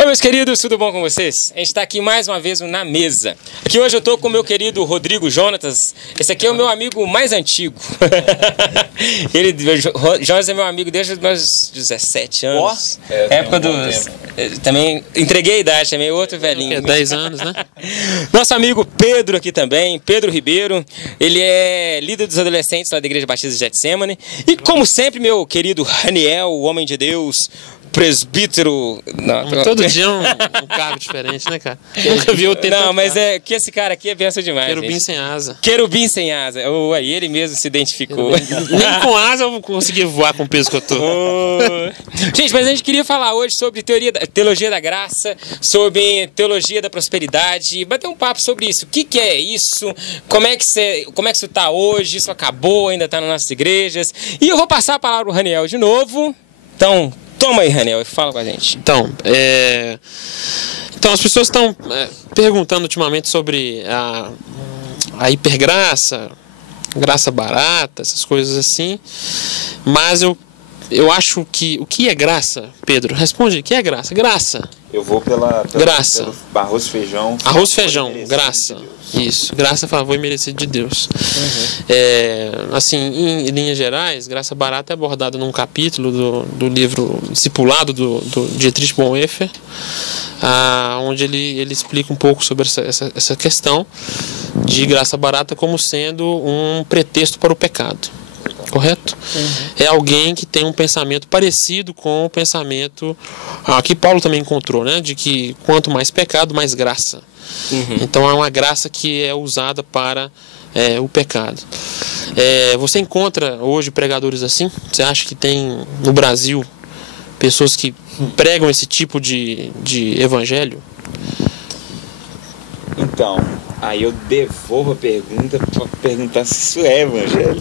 Oi, meus queridos, tudo bom com vocês? A gente está aqui mais uma vez na mesa. Aqui hoje eu estou com o meu querido Rodrigo Jonatas. Esse aqui é o meu amigo mais antigo. Jonas é meu amigo desde os meus 17 anos. Época dos... Também entreguei a idade, também outro velhinho. É 10 anos, né? Nosso amigo Pedro aqui também, Pedro Ribeiro. Ele é líder dos adolescentes lá da Igreja Batista de Getsemane. E como sempre, meu querido Raniel, o homem de Deus, presbítero... Não, todo dia um cargo diferente, né, cara? Eu nunca vi o tempo. Não, mas é que esse cara aqui é benção demais. Querubim gente. sem asa. Querubim sem asa. Oh, aí ele mesmo se identificou. Nem com asa eu vou conseguir voar com o peso que eu tô. Gente, mas a gente queria falar hoje sobre teologia da graça, sobre teologia da prosperidade, bater um papo sobre isso. O que é isso? Como é que isso tá hoje? Isso acabou, ainda tá nas nossas igrejas? E eu vou passar a palavra pro Raniel de novo. Então, toma aí, Raniel, e fala com a gente. Então, as pessoas estão perguntando ultimamente sobre a hipergraça, graça barata, essas coisas assim, mas eu acho que... O que é graça, Pedro? Responde, o que é graça? Graça. Eu vou pelo arroz, feijão. Arroz, feijão, graça. Isso, graça, favor e merecido de Deus. Assim, em linhas gerais, graça barata é abordada num capítulo do livro Discipulado do Dietrich Bonhoeffer, onde ele explica um pouco sobre essa questão de graça barata como sendo um pretexto para o pecado. Correto? É alguém que tem um pensamento parecido com o pensamento que Paulo também encontrou, né? De que quanto mais pecado, mais graça. Então é uma graça que é usada para o pecado. Você encontra hoje pregadores assim? Você acha que tem no Brasil pessoas que pregam esse tipo de evangelho? Então, aí eu devolvo a pergunta para perguntar se isso é evangelho.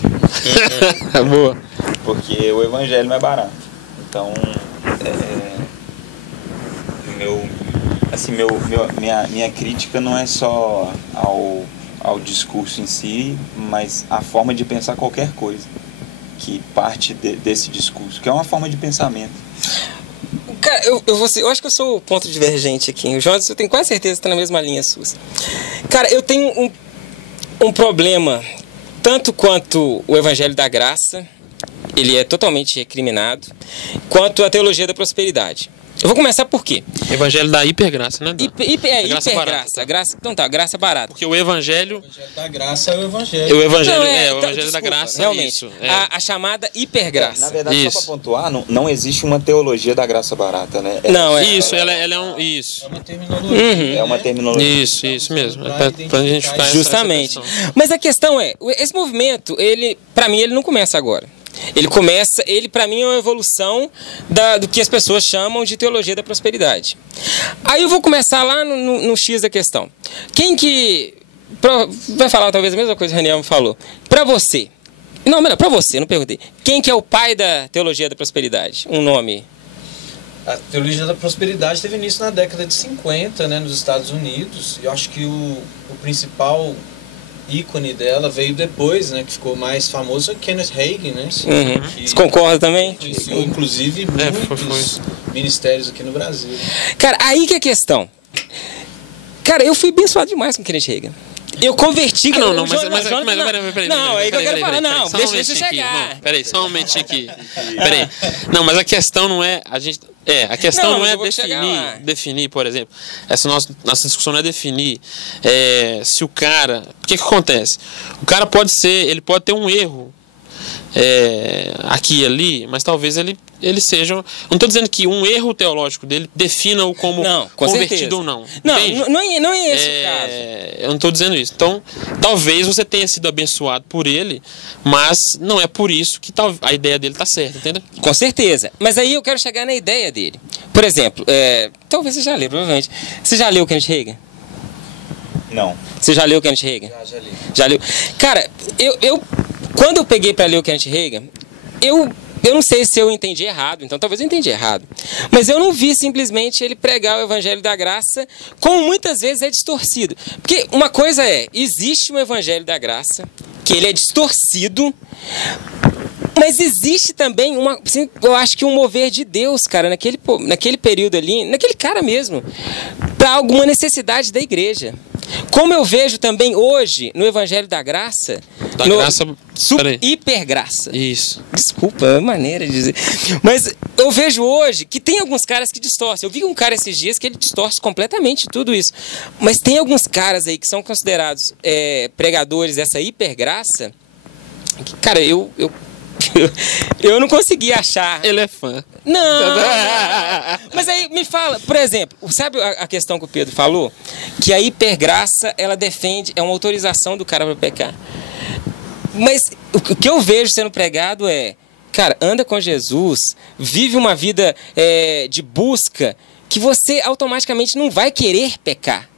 Boa. Porque o evangelho não é barato. Então, minha crítica não é só ao discurso em si, mas à forma de pensar qualquer coisa que parte desse discurso, que é uma forma de pensamento. Cara, eu acho que eu sou o ponto divergente aqui. O Jonas, eu tenho quase certeza que está na mesma linha sua. Cara, eu tenho um problema, tanto quanto o Evangelho da Graça, ele é totalmente recriminado, quanto a teologia da prosperidade. Eu vou começar por quê? Evangelho da hipergraça, né? Hipergraça. Barata, graça, então tá, graça barata. Porque o evangelho da graça é o evangelho. O evangelho então, o evangelho da graça, realmente. Isso, a chamada hipergraça. Na verdade, isso. Só para pontuar, não existe uma teologia da graça barata, né? Isso, ela é um... Isso. É uma terminologia. É uma terminologia. Isso mesmo. Pra identificar justamente. essa Mas a questão é, esse movimento, pra mim, ele não começa agora. Ele para mim é uma evolução do que as pessoas chamam de teologia da prosperidade. Aí eu vou começar lá no X da questão. Quem que vai falar talvez a mesma coisa que o Raniel me falou? Para você. Não, melhor, para você, não perguntei. Quem que é o pai da teologia da prosperidade? Um nome. A teologia da prosperidade teve início na década de 50, né, nos Estados Unidos. Eu acho que o principal ícone dela veio depois, né, que ficou mais famoso, é Kenneth Hagin, né? Você concorda também? Inclusive muitos ministérios aqui no Brasil. Cara, aí que é a questão. Cara, eu fui abençoado demais com Kenneth Hagin. Eu converti... Peraí. Não, é que eu quero falar. Não, deixa eu chegar. Peraí, só um momentinho aqui. Peraí. Não, mas a questão não é... A questão não é definir, por exemplo. Essa nossa discussão não é definir se o cara... O que acontece? O cara ele pode ter um erro aqui e ali, mas talvez ele seja... Não estou dizendo que um erro teológico dele defina-o como convertido ou não. Não é esse o caso. Eu não estou dizendo isso. Então, talvez você tenha sido abençoado por ele, mas não é por isso que a ideia dele está certa, entendeu? Com certeza. Mas aí eu quero chegar na ideia dele. Por exemplo, talvez você já leu, provavelmente. Você já leu o Kenneth Hagin? Não. Você já leu o Kenneth Hagin? Já li. Já leu? Cara, quando eu peguei para ler o Kenneth Hagin, eu não sei se eu entendi errado, então talvez eu entendi errado. Mas eu não vi simplesmente ele pregar o Evangelho da Graça, como muitas vezes é distorcido. Porque uma coisa existe um Evangelho da Graça, que ele é distorcido. Mas existe também eu acho que um mover de Deus, cara, naquele período ali, naquele cara mesmo, para alguma necessidade da igreja. Como eu vejo também hoje no Evangelho da Graça, hipergraça. Isso. Desculpa, é maneira de dizer. Mas eu vejo hoje que tem alguns caras que distorcem. Eu vi um cara esses dias que ele distorce completamente tudo isso. Mas tem alguns caras aí que são considerados pregadores dessa hipergraça. Que, cara, eu não consegui achar. Ele é fã. Não. Mas aí me fala, por exemplo, sabe a questão que o Pedro falou? Que a hipergraça, ela defende, é uma autorização do cara para pecar. Mas o que eu vejo sendo pregado cara, anda com Jesus, vive uma vida de busca, que você automaticamente não vai querer pecar.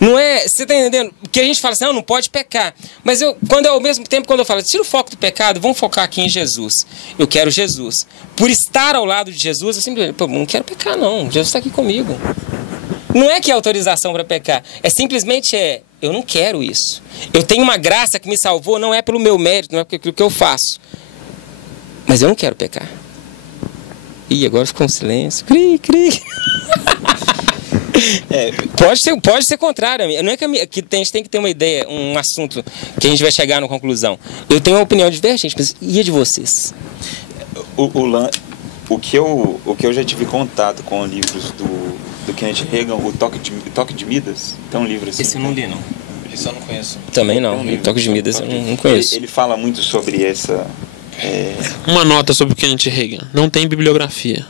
Não é, você tá entendendo? Que a gente fala assim, não pode pecar. Mas ao mesmo tempo, quando eu falo, tira o foco do pecado, vamos focar aqui em Jesus. Eu quero Jesus. Por estar ao lado de Jesus, eu simplesmente, não quero pecar não, Jesus está aqui comigo. Não é que é autorização para pecar, simplesmente eu não quero isso. Eu tenho uma graça que me salvou, não é pelo meu mérito, não é pelo que eu faço. Mas eu não quero pecar. Ih, agora ficou um silêncio. Cri, cri. Pode ser contrário. Não é que a gente tem que ter uma ideia, um assunto que a gente vai chegar numa conclusão. Eu tenho uma opinião divergente, mas e a de vocês? O que eu já tive contato com livros do Kenneth Hagin, o Toque de Midas, tem um livro assim. Esse eu não li, não. Esse eu não conheço. Também não. O Toque de Midas eu não conheço. Ele fala muito sobre essa... Uma nota sobre o Kenneth Hagin. Não tem bibliografia.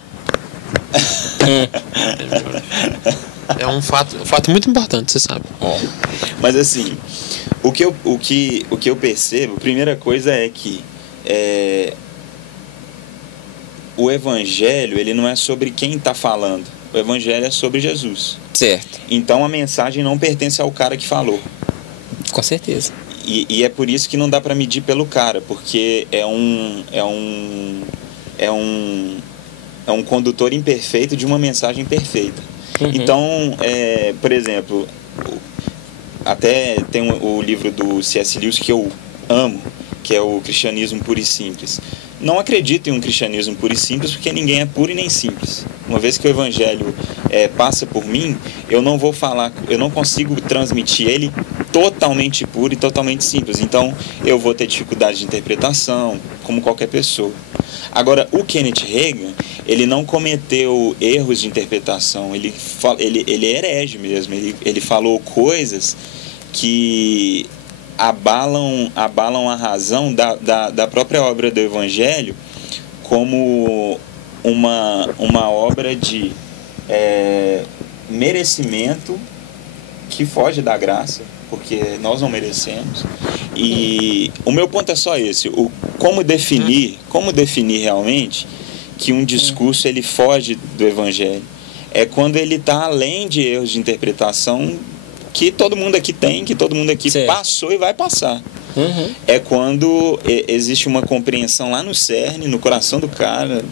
É um fato muito importante, você sabe. Mas assim, o que eu percebo, a primeira coisa é que o Evangelho, ele não é sobre quem está falando. O Evangelho é sobre Jesus. Certo. Então a mensagem não pertence ao cara que falou. Com certeza. E é por isso que não dá para medir pelo cara, porque é um condutor imperfeito de uma mensagem perfeita. Uhum. Então, por exemplo, até tem o livro do C.S. Lewis que eu amo, que é o Cristianismo Puro e Simples. Não acredito em um cristianismo puro e simples, porque ninguém é puro e nem simples. Uma vez que o Evangelho passa por mim, eu não consigo transmitir ele totalmente puro e totalmente simples. Então, eu vou ter dificuldade de interpretação, como qualquer pessoa. Agora, o Kenneth Hagin, ele não cometeu erros de interpretação, ele é herege mesmo, ele falou coisas que abalam a razão da própria obra do Evangelho como uma obra de merecimento que foge da graça, porque nós não merecemos. E o meu ponto é só esse, como definir realmente que um discurso ele foge do Evangelho. É quando ele está além de erros de interpretação que todo mundo aqui tem, que todo mundo aqui passou e vai passar. Uhum. É quando existe uma compreensão lá no cerne, no coração do cara,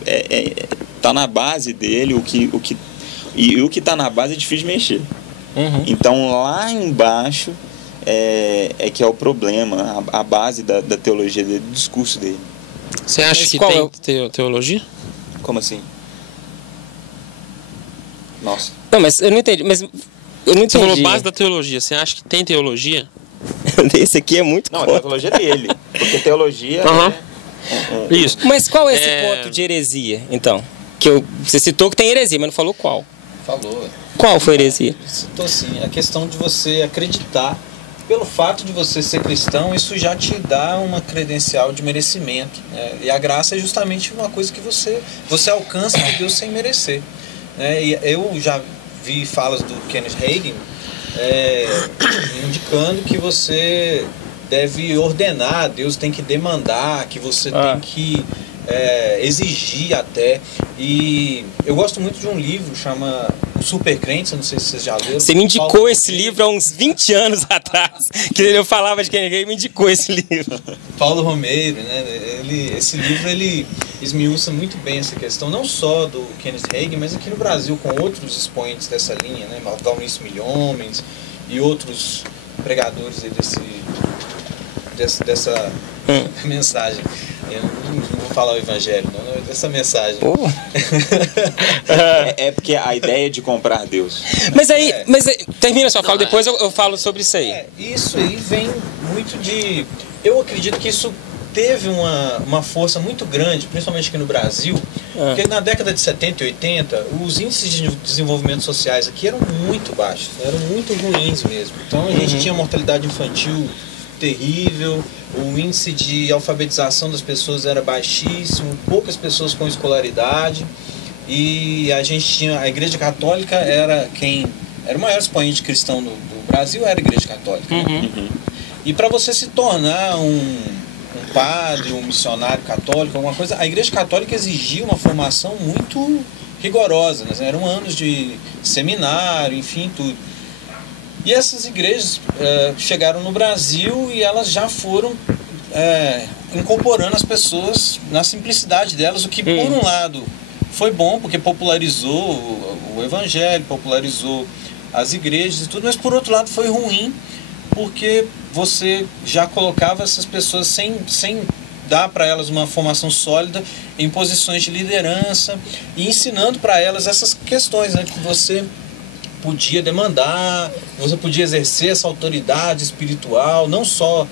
tá na base dele, o que tá na base é difícil de mexer. Uhum. Então lá embaixo que é o problema, a base da teologia dele, do discurso dele. Você acha que tem teologia? Como assim? Nossa. Não, mas eu não entendi. Você falou base da teologia. Você acha que tem teologia? Esse aqui é muito... Não, a teologia dele. Porque teologia... Isso. Mas qual é esse ponto de heresia, então? Você citou que tem heresia, mas não falou qual. Falou. Qual foi a heresia? Citou sim. A questão de você acreditar. Pelo fato de você ser cristão, isso já te dá uma credencial de merecimento. Né? E a graça é justamente uma coisa que você alcança de Deus sem merecer. Né? E eu já vi falas do Kenneth Hagin indicando que você deve ordenar, Deus tem que demandar, que você tem que exigir até. E eu gosto muito de um livro, chama Super Crentes, eu não sei se vocês já leram. Você me indicou esse livro há uns 20 anos atrás, que eu falava de Kenneth Hagin, me indicou esse livro. Paulo Romeiro, né? Esse livro ele esmiuça muito bem essa questão, não só do Kenneth Hagin, mas aqui no Brasil com outros expoentes dessa linha, né? Valnice Milhomens e outros pregadores aí dessa mensagem. Eu falar o evangelho, não essa mensagem. É porque a ideia de comprar Deus. Mas aí, termina a sua fala, depois eu falo sobre isso aí. Isso aí vem muito de... Eu acredito que isso teve uma força muito grande, principalmente aqui no Brasil, porque na década de 70 e 80, os índices de desenvolvimento sociais aqui eram muito baixos, eram muito ruins mesmo. Então a gente tinha mortalidade infantil terrível, o índice de alfabetização das pessoas era baixíssimo, poucas pessoas com escolaridade, e a gente tinha, a Igreja Católica era o maior expoente cristão do Brasil, era a Igreja Católica. E para você se tornar um padre, um missionário católico, alguma coisa, a Igreja Católica exigia uma formação muito rigorosa, né? Eram anos de seminário, enfim, tudo. E essas igrejas chegaram no Brasil e elas já foram incorporando as pessoas na simplicidade delas, o que por um lado foi bom, porque popularizou o evangelho, popularizou as igrejas e tudo, mas por outro lado foi ruim, porque você já colocava essas pessoas sem dar para elas uma formação sólida em posições de liderança e ensinando para elas essas questões, né, que você podia demandar, você podia exercer essa autoridade espiritual, não só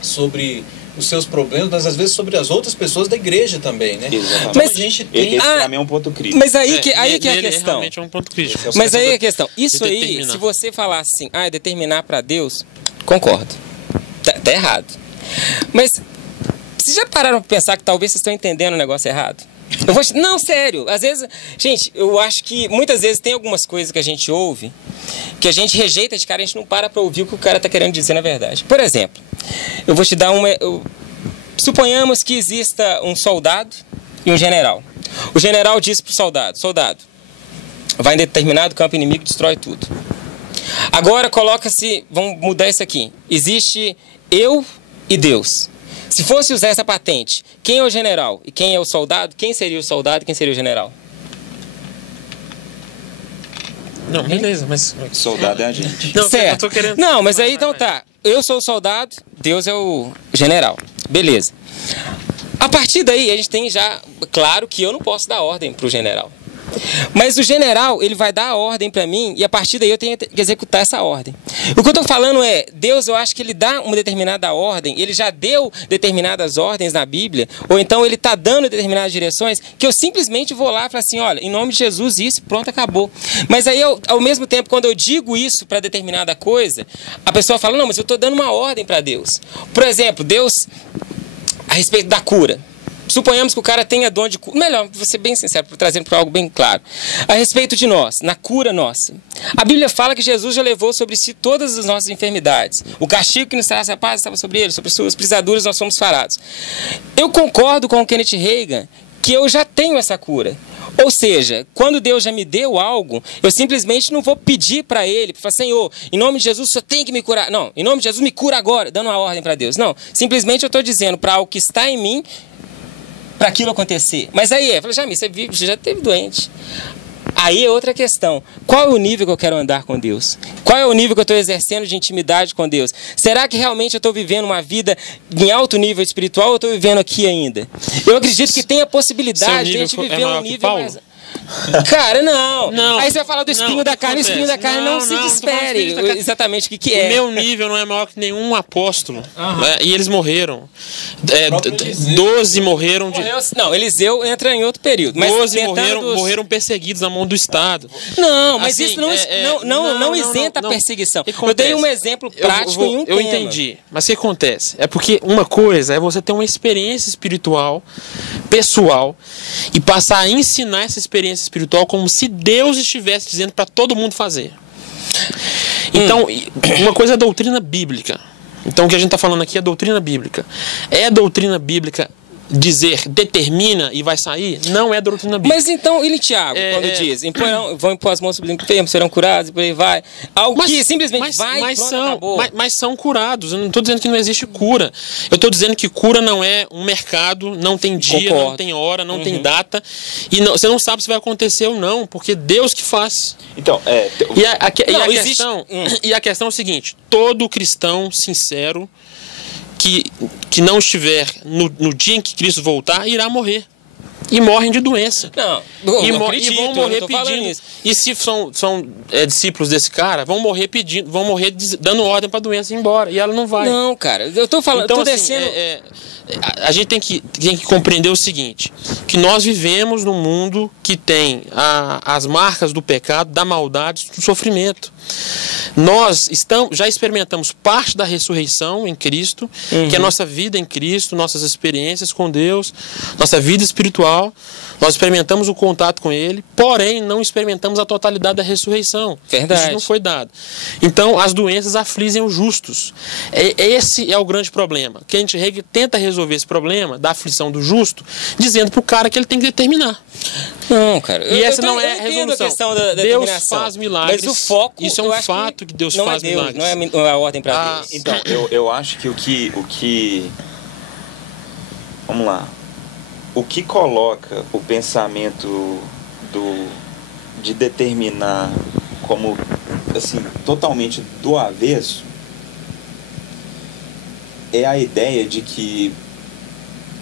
sobre os seus problemas, mas às vezes sobre as outras pessoas da igreja também, né? Exatamente. Mas a gente tem... Esse para mim é um ponto crítico. Mas aí que é a questão. Realmente é um ponto crítico. Mas aí é a questão. Isso aí, se você falar assim, determinar para Deus, concordo. Tá errado. Mas vocês já pararam para pensar que talvez vocês estão entendendo o negócio errado? Não, sério. Às vezes, gente, eu acho que muitas vezes tem algumas coisas que a gente ouve que a gente rejeita de cara, a gente não para ouvir o que o cara tá querendo dizer na verdade. Por exemplo, eu vou te dar suponhamos que exista um soldado e um general. O general diz pro soldado, vai em determinado campo inimigo e destrói tudo. Agora vamos mudar isso aqui. Existe eu e Deus. Se fosse usar essa patente, quem é o general e quem é o soldado, quem seria o soldado e quem seria o general? Não, beleza, mas... Soldado é a gente. Não, certo. eu tô querendo... Não, mas aí então tá. Eu sou o soldado, Deus é o general. Beleza. A partir daí, a gente tem já... Claro que eu não posso dar ordem pro general. Mas o general, ele vai dar a ordem para mim e a partir daí eu tenho que executar essa ordem. O que eu estou falando é, Deus, eu acho que ele dá uma determinada ordem, ele já deu determinadas ordens na Bíblia, ou então ele está dando determinadas direções, que eu simplesmente vou lá e falo assim, olha, em nome de Jesus, isso, pronto, acabou. Mas aí, ao mesmo tempo, quando eu digo isso para determinada coisa, a pessoa fala, não, mas eu estou dando uma ordem para Deus. Por exemplo, Deus, a respeito da cura. Suponhamos que o cara tenha dom de cura. Melhor, vou ser bem sincero, trazendo para algo bem claro. A respeito de nós, na cura nossa. A Bíblia fala que Jesus já levou sobre si todas as nossas enfermidades. O castigo que nos traz a paz estava sobre ele, sobre suas pisaduras nós fomos sarados. Eu concordo com o Kenneth Hagin que eu já tenho essa cura. Ou seja, quando Deus já me deu algo, eu simplesmente não vou pedir para ele, para falar, Senhor, em nome de Jesus, o Senhor tem que me curar. Não, em nome de Jesus, me cura agora, dando uma ordem para Deus. Não, simplesmente eu estou dizendo para algo que está em mim, para aquilo acontecer. Mas aí eu falei, Jamil, você já teve doente. Aí é outra questão. Qual é o nível que eu quero andar com Deus? Qual é o nível que eu estou exercendo de intimidade com Deus? Será que realmente eu estou vivendo uma vida em alto nível espiritual ou eu estou vivendo aqui ainda? Eu acredito que tem a possibilidade de a gente viver um nível mais... Cara, não. Aí você vai falar do espinho da carne, o espinho da carne não se desespere. Exatamente o que é. O meu nível não é maior que nenhum apóstolo. Né? E eles morreram. 12 morreram de... Não, Eliseu entra em outro período. Mas 12 morreram perseguidos na mão do Estado. Não, mas assim, isso não isenta a perseguição. Eu dei um exemplo prático em um tema. Eu entendi. Mas o que acontece? É porque uma coisa é você ter uma experiência espiritual, pessoal, e passar a ensinar essa experiência espiritual como se Deus estivesse dizendo para todo mundo fazer. Então, uma coisa é a doutrina bíblica. Então, o que a gente está falando aqui é a doutrina bíblica. É a doutrina bíblica dizer determina e vai sair? Não é doutrina bíblica. Mas então, ele, Tiago, quando diz vão impor as mãos sobre os enfermos, serão curados e por aí vai. Algo que simplesmente acabou. Mas são curados. Eu não estou dizendo que não existe cura. Eu estou dizendo que cura não é um mercado, não tem dia, não tem hora, não tem data. E você não sabe se vai acontecer ou não, porque Deus que faz. Então, a questão é o seguinte: todo cristão sincero que não estiver no dia em que Cristo voltar, irá morrer. E morrem de doença. Não, E não vão acredito, morrer eu não tô falando pedindo. isso. E se são discípulos desse cara, vão morrer pedindo, vão morrer dando ordem para a doença ir embora. E ela não vai. Não, cara, eu tô falando, Então, eu tô assim, descendo. a gente tem que compreender o seguinte, que nós vivemos num mundo que tem as marcas do pecado, da maldade, do sofrimento. Nós já experimentamos parte da ressurreição em Cristo, que é a nossa vida em Cristo, nossas experiências com Deus, nossa vida espiritual. Nós experimentamos o contato com Ele, porém não experimentamos a totalidade da ressurreição. Verdade. Isso não foi dado. Então as doenças afligem os justos. Esse é o grande problema. Kenneth Hagin tenta resolver esse problema da aflição do justo, dizendo para o cara que ele tem que determinar. Não, cara. E essa não é a eu entendo resolução. a questão da Deus determinação, faz milagres. Mas o foco. Isso é eu um acho fato que Deus não faz é Deus, milagres. Não é a ordem para Deus. Então, eu acho que o que. Vamos lá. O que coloca o pensamento de determinar como, assim, totalmente do avesso é a ideia de que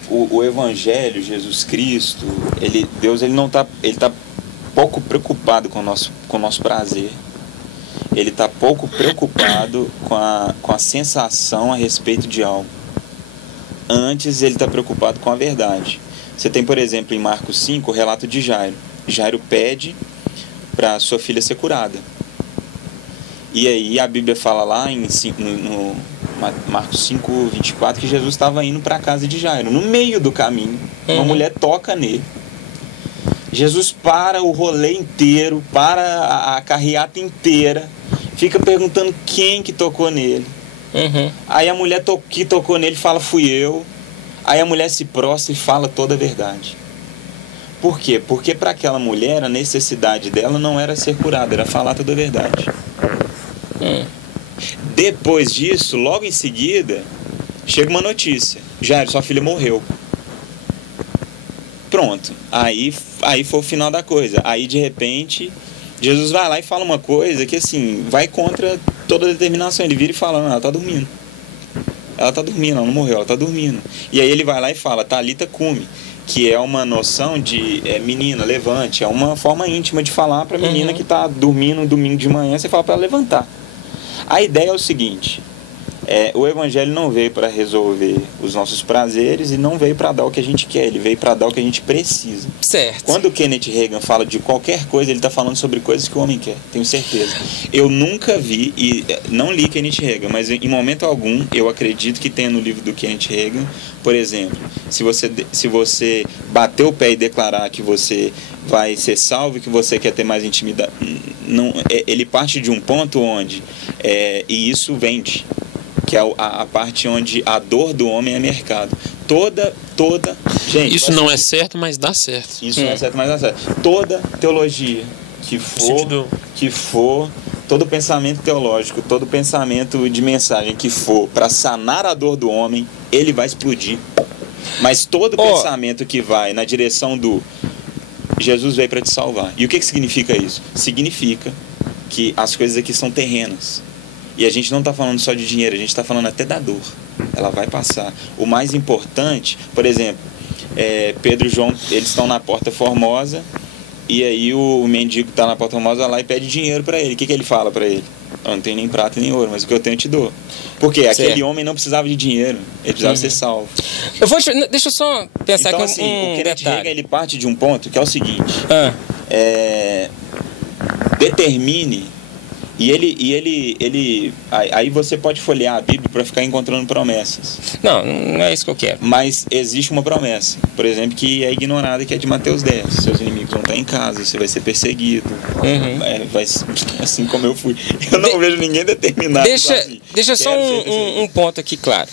o Evangelho, Jesus Cristo, Deus ele tá pouco preocupado com o nosso prazer. Ele está pouco preocupado com a sensação a respeito de algo. Antes ele está preocupado com a verdade. Você tem, por exemplo, em Marcos 5, o relato de Jairo. Jairo pede para sua filha ser curada. E aí a Bíblia fala lá no Marcos 5, 24, que Jesus estava indo para a casa de Jairo. No meio do caminho, uma mulher toca nele. Jesus para o rolê inteiro, para a carreata inteira, fica perguntando quem que tocou nele. Aí a mulher que tocou nele fala, fui eu. Aí a mulher se prostra e fala toda a verdade. Por quê? Porque para aquela mulher a necessidade dela não era ser curada, era falar toda a verdade. Depois disso, logo em seguida, chega uma notícia. Jairo, sua filha morreu. Pronto. Aí foi o final da coisa. Aí de repente, Jesus vai lá e fala uma coisa que assim, vai contra toda a determinação. Ele vira e fala, não, ela tá dormindo. Ela tá dormindo, ela não morreu, ela tá dormindo. E aí ele vai lá e fala, Talita cumi, que é uma noção de menina, levante. É uma forma íntima de falar pra menina que tá dormindo um domingo de manhã, você fala pra ela levantar. A ideia é o seguinte, o Evangelho não veio para resolver os nossos prazeres e não veio para dar o que a gente quer, ele veio para dar o que a gente precisa. Certo. Quando o Kenneth Hagin fala de qualquer coisa, ele está falando sobre coisas que o homem quer, tenho certeza. Eu nunca vi, e não li Kenneth Hagin, mas em momento algum eu acredito que tenha no livro do Kenneth Hagin, por exemplo, se você bater o pé e declarar que você vai ser salvo e que você quer ter mais intimidade, não, ele parte de um ponto onde, e isso vende, que é a parte onde a dor do homem é mercado. Toda gente, isso não é certo, mas dá certo. Isso não é certo, mas dá certo. Toda teologia que for, todo pensamento teológico, todo pensamento de mensagem que for para sanar a dor do homem, ele vai explodir. Mas todo pensamento que vai na direção do Jesus veio para te salvar. E o que significa isso? Significa que as coisas aqui são terrenas. E a gente não está falando só de dinheiro, a gente está falando até da dor. Ela vai passar. O mais importante, por exemplo, Pedro e João, eles estão na Porta Formosa, e aí o mendigo que está na Porta Formosa vai lá e pede dinheiro para ele. O que ele fala para ele? Eu não tenho nem prata nem ouro, mas o que eu tenho eu te dou. Porque aquele homem não precisava de dinheiro, ele precisava ser salvo. Deixa eu só pensar então, aqui assim, um o Kenneth detalhe. Hagin, ele parte de um ponto que é o seguinte. Determine. E aí você pode folhear a Bíblia para ficar encontrando promessas. Não é isso que eu quero. Mas existe uma promessa, por exemplo, que é ignorada, que é de Mateus 10. Seus inimigos vão estar em casa, você vai ser perseguido. Assim como eu fui. Eu não vejo ninguém determinado. Deixa só um ponto aqui claro.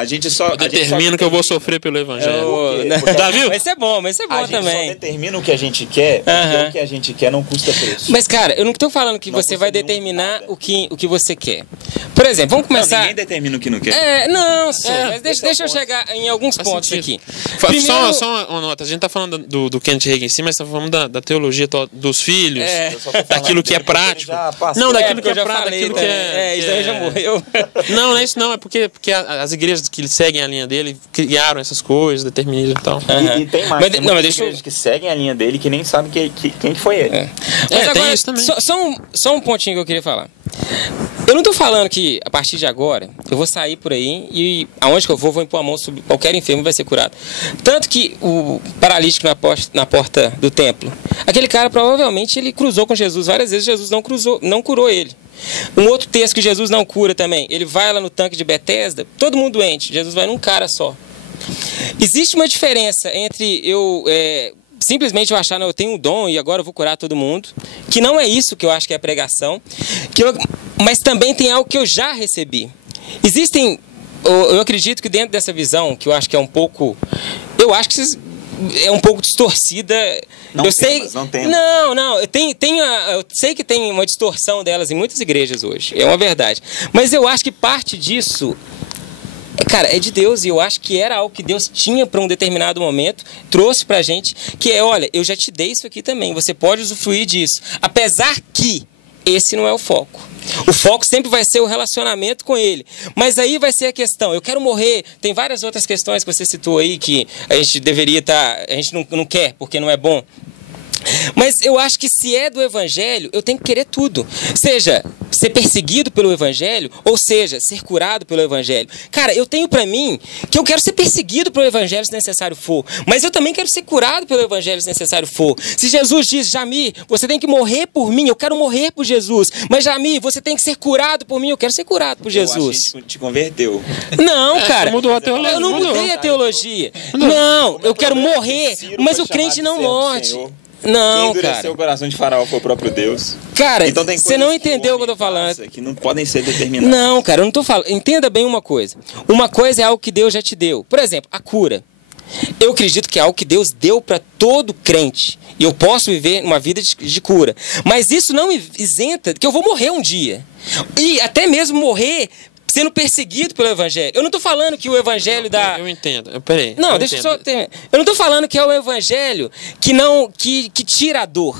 A gente só determina que eu vou sofrer pelo Evangelho. Tá, viu? Mas isso é bom a também. gente só determina o que a gente quer, porque o que a gente quer não custa preço. Mas, cara, eu não estou falando que você vai determinar o que você quer. Por exemplo, vamos começar... Não, ninguém determina o que não quer. Mas deixa eu chegar em alguns pontos aqui. Só uma nota. A gente está falando do Kenneth Hagin em si, mas está falando da teologia dos filhos, daquilo que é prático. Não, daquilo que é prático. Isso aí já morreu. Não é isso não. É porque as igrejas que seguem a linha dele criaram essas coisas, determinismo e tal. E tem mais, tem muitas igrejas que seguem a linha dele que nem sabem quem foi ele. Mas agora, tem isso também. Só um pontinho que eu queria falar. Eu não tô falando que a partir de agora eu vou sair por aí e aonde que eu vou impor a mão sobre qualquer enfermo e vai ser curado. Tanto que o paralítico na porta do templo, aquele cara provavelmente ele cruzou com Jesus várias vezes, Jesus não curou ele. Um outro texto que Jesus não cura também, ele vai lá no tanque de Betesda, todo mundo doente, Jesus vai num cara só. Existe uma diferença entre simplesmente eu achar, não, eu tenho um dom e agora eu vou curar todo mundo, que não é isso que eu acho que é a pregação, mas também tem algo que eu já recebi. Eu acredito que dentro dessa visão, que eu acho que é um pouco, é um pouco distorcida. Não tem. Não, eu sei que tem uma distorção delas em muitas igrejas hoje, é uma verdade, mas eu acho que parte disso cara, é de Deus, e eu acho que era algo que Deus tinha para um determinado momento, trouxe pra gente, que é, olha, eu já te dei isso aqui também, você pode usufruir disso, apesar que esse não é o foco. O foco sempre vai ser o relacionamento com ele. Mas aí vai ser a questão, eu quero morrer, tem várias outras questões que você citou aí, que a gente deveria a gente não quer, porque não é bom. Mas eu acho que se é do evangelho, eu tenho que querer tudo. Seja ser perseguido pelo evangelho, ou seja, ser curado pelo evangelho. Cara, eu tenho pra mim que eu quero ser perseguido pelo evangelho se necessário for, mas eu também quero ser curado pelo evangelho se necessário for. Se Jesus diz, Jamir, você tem que morrer por mim, eu quero morrer por Jesus. Mas Jamir, você tem que ser curado por mim, eu quero ser curado por Jesus. Eu acho que te converteu. Não, cara. Mudou a teologia. Eu não mudei a teologia. Não, eu quero morrer, mas o crente não morre. Não, quem endureceu o coração de Faraó foi o próprio Deus. Cara, então, tem você não entendeu o que eu tô falando. Que não podem ser determinadas. Não, cara, eu não tô falando. Entenda bem uma coisa. Uma coisa é algo que Deus já te deu. Por exemplo, a cura. Eu acredito que é algo que Deus deu para todo crente. E eu posso viver uma vida de cura. Mas isso não me isenta que eu vou morrer um dia. E até mesmo morrer sendo perseguido pelo evangelho. Eu não tô falando que o evangelho da... Eu entendo. Peraí. Não, deixa eu só terminar. Eu não tô falando que é o evangelho que tira a dor.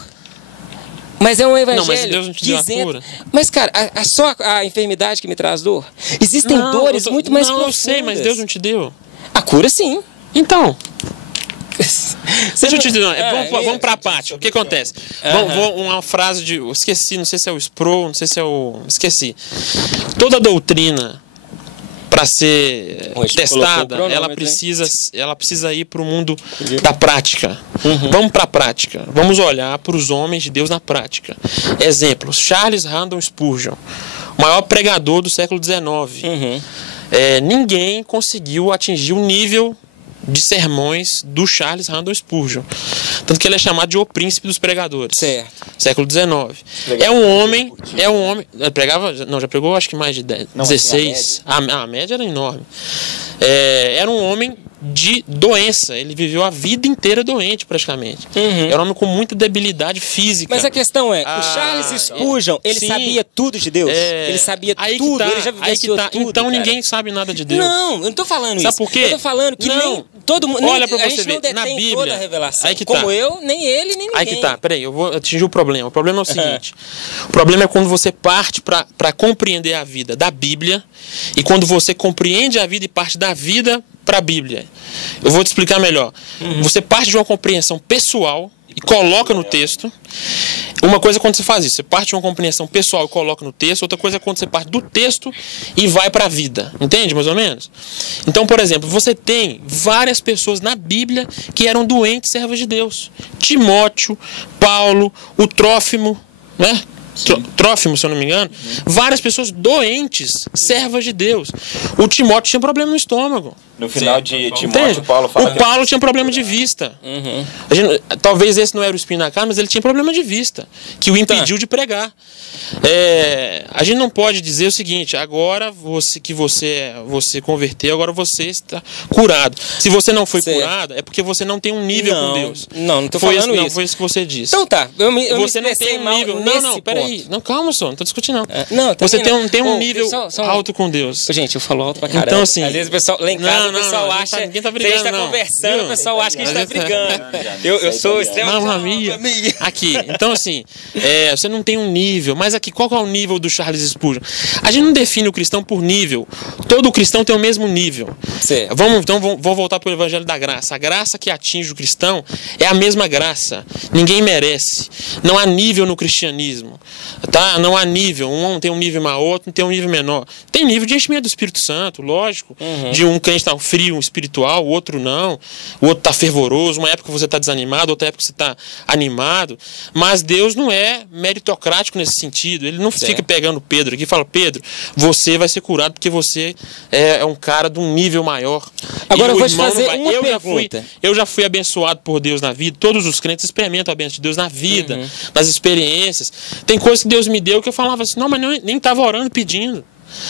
Mas é um evangelho. Não, mas Deus não te deu a cura. Mas, cara, só a enfermidade que me traz dor. Existem dores muito mais profundas. Eu sei, mas Deus não te deu. A cura, sim. Então... Vamos pra prática. O que acontece? Uma frase de... Eu esqueci, não sei se é o Sproul, não sei se é o... Esqueci. Toda doutrina, para ser testada, ela precisa ir para o mundo da prática. Vamos para a prática. Vamos olhar para os homens de Deus na prática. Exemplo, Charles Haddon Spurgeon, o maior pregador do século XIX. Ninguém conseguiu atingir o nível de sermões do Charles Haddon Spurgeon. Tanto que ele é chamado de o príncipe dos pregadores. Certo. Século XIX. É um homem... já pregou acho que mais de 16. A média era enorme. Era um homem de doença. Ele viveu a vida inteira doente, praticamente. Era um homem com muita debilidade física. Mas a questão é, o Charles Spurgeon, ele sabia tudo de Deus? Ele sabia tudo, ele já vivenciou tudo, então cara. Ninguém sabe nada de Deus. Não, eu não tô falando isso. Sabe por quê? Eu tô falando que nem todo mundo... Olha pra a você gente não ver, na detém Bíblia, toda a revelação. aí que como tá. Eu, nem ele, nem ninguém. Aí que tá, peraí, eu vou atingir o problema. O problema é o seguinte, o problema é quando você parte para compreender a vida da Bíblia e quando você compreende a vida e parte da vida para a Bíblia. Eu vou te explicar melhor. Você parte de uma compreensão pessoal e coloca no texto. Uma coisa é quando você faz isso, você parte de uma compreensão pessoal e coloca no texto. Outra coisa é quando você parte do texto e vai para a vida. Entende, mais ou menos? Então, por exemplo, você tem várias pessoas na Bíblia que eram doentes servas de Deus. Timóteo, Paulo, o Trófimo, né? Trófimo, se eu não me engano, várias pessoas doentes, servas de Deus. O Timóteo tinha problema no estômago. No final de Timóteo, Paulo fala o Paulo tinha problema de vista. Talvez esse não era o espinho na cara, mas ele tinha problema de vista, que o impediu de pregar. A gente não pode dizer o seguinte: agora você converteu, agora você está curado. Se você não foi curado, é porque você não tem um nível com Deus. Não estou falando isso. Não foi isso que você disse. Então tá, eu me você não tem um nível. Não, peraí. peraí. Não, calma, só, não tô discutindo, não. Não, você não. tem um nível alto com Deus. Gente, eu falo alto pra caramba. Então, assim, às vezes o pessoal, lá em casa, o pessoal acha ninguém tá que a brigando, gente tá não. conversando, Viu? o pessoal acha que a gente tá brigando. Não, Eu sou extremamente... Mamma mia. Aqui, então assim, você não tem um nível, mas aqui, qual que é o nível do Charles Spurgeon? A gente não define o cristão por nível. Todo cristão tem o mesmo nível. Certo. Vou voltar para o Evangelho da Graça. A graça que atinge o cristão é a mesma graça. Ninguém merece. Não há nível no cristianismo. Tá? Não há nível. Um tem um nível maior, outro tem um nível menor. Tem nível de enchimento do Espírito Santo, lógico. De um crente estar frio, espiritual, o outro não. O outro está fervoroso. Uma época você está desanimado, outra época você está animado. Mas Deus não é meritocrático nesse sentido. Ele não fica pegando Pedro aqui e fala: Pedro, você vai ser curado porque você é um cara de um nível maior. Agora eu vou te fazer uma pergunta. Eu já fui abençoado por Deus na vida. Todos os crentes experimentam a bênção de Deus na vida, nas experiências. Tem coisas que Deus me deu que eu falava assim: não, mas nem estava orando pedindo.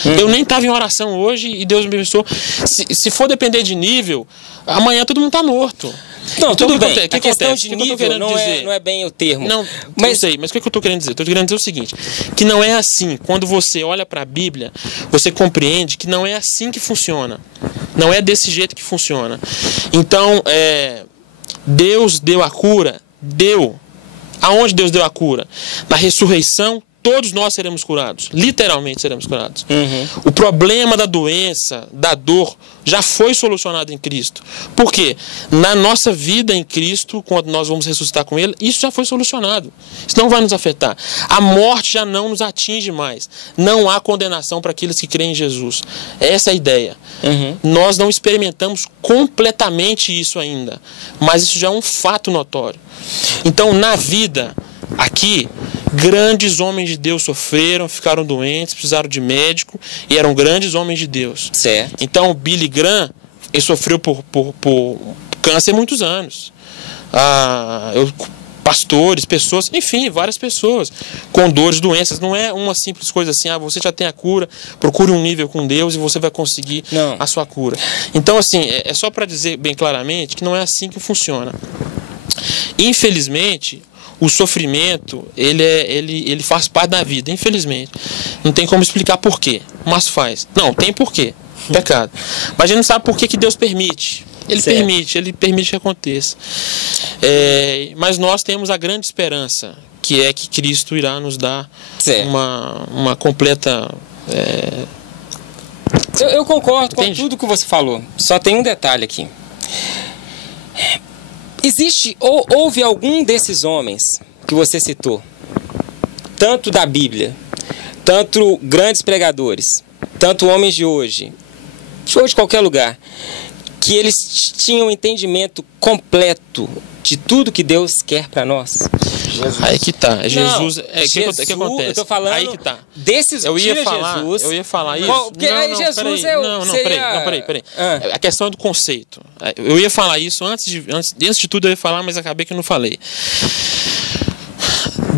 Eu nem estava em oração hoje e Deus me abençoou. Se for depender de nível, amanhã todo mundo está morto. Não, tudo bem. A questão de nível não é bem o termo. Não, mas eu sei, mas o que eu estou querendo dizer? Estou querendo dizer o seguinte, que não é assim. Quando você olha para a Bíblia, você compreende que não é assim que funciona. Não é desse jeito que funciona. Então, Deus deu a cura? Deu. Aonde Deus deu a cura? Na ressurreição, todos nós seremos curados. Literalmente seremos curados. O problema da doença, da dor, já foi solucionado em Cristo. Por quê? Na nossa vida em Cristo, quando nós vamos ressuscitar com Ele, isso já foi solucionado. Isso não vai nos afetar. A morte já não nos atinge mais. Não há condenação para aqueles que creem em Jesus. Essa é a ideia. Nós não experimentamos completamente isso ainda. Mas isso já é um fato notório. Então, na vida, aqui, grandes homens de Deus sofreram, ficaram doentes, precisaram de médico e eram grandes homens de Deus. Certo. Então, Billy Graham, ele sofreu por câncer há muitos anos. Pastores, pessoas, enfim, várias pessoas com dores, doenças. Não é uma simples coisa assim: você já tem a cura, procure um nível com Deus e você vai conseguir a sua cura. Então, assim, é só para dizer bem claramente que não é assim que funciona. Infelizmente, o sofrimento, ele faz parte da vida, infelizmente. Não tem como explicar por quê, mas faz. Não, tem porquê. Pecado. Mas a gente não sabe por que Deus permite. Ele permite que aconteça. Mas nós temos a grande esperança, que é que Cristo irá nos dar uma completa... Eu concordo com tudo que você falou. Só tem um detalhe aqui. Houve algum desses homens que você citou, tanto da Bíblia, tanto grandes pregadores, tanto homens de hoje de qualquer lugar, que eles tinham um entendimento completo de tudo que Deus quer para nós? Jesus. Aí que tá. Jesus. Jesus, que acontece? Eu tô falando aí que tá. Desses eu ia falar isso. Porque aí Jesus peraí. A questão do conceito. Eu ia falar isso antes de tudo, eu ia falar, mas acabei que não falei.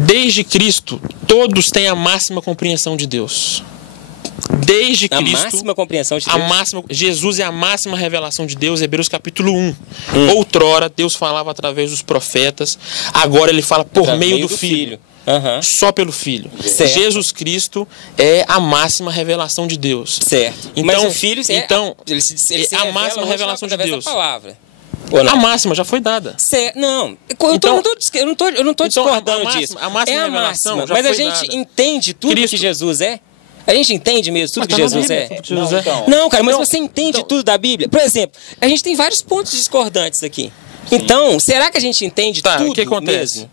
Desde Cristo, todos têm a máxima compreensão de Deus. Desde Cristo, a máxima compreensão de Deus. Jesus é a máxima revelação de Deus, Hebreus capítulo 1. Outrora, Deus falava através dos profetas, agora Ele fala por meio do Filho. Só pelo Filho. Certo. Jesus Cristo é a máxima revelação de Deus. Certo. Então, mas o Filho ele se a máxima revelação de Deus. Da palavra. A máxima já foi dada. Não, eu não tô discordando disso. A máxima revelação já mas foi a gente dada. entende tudo que Jesus é? A gente entende mesmo tudo que Jesus é? Não, cara, mas você entende tudo da Bíblia? Por exemplo, a gente tem vários pontos discordantes aqui. Então, será que a gente entende tudo o que acontece? mesmo?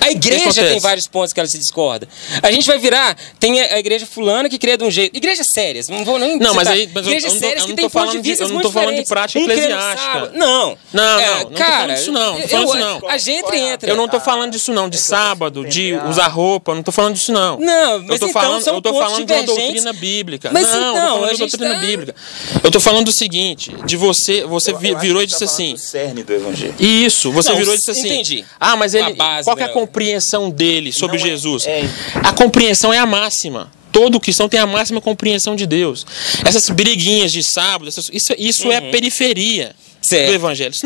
A igreja tem vários pontos que ela se discorda. A gente vai virar... Tem a igreja fulana que crê de um jeito... Igrejas sérias. Não vou nem Não, mas citar. aí... Mas igrejas sérias que têm pontos de vista muito diferentes. Eu não tô falando de prática eclesiástica. Não. Não tô falando disso não. A gente entra... Eu não tô falando disso não. De sábado, de usar roupa. Não tô falando disso não. Não, mas eu tô falando de uma doutrina bíblica. Não, eu tô falando de doutrina bíblica. Eu tô falando do seguinte. De você virou e disse assim... O cerne do evangelho. Isso. Você virou e disse assim... Entendi. Mas ele... Qual que é a compreensão dele sobre Jesus? A compreensão é a máxima. Todo cristão tem a máxima compreensão de Deus. Essas briguinhas de sábado, isso é periferia. Certo. do evangelho. Isso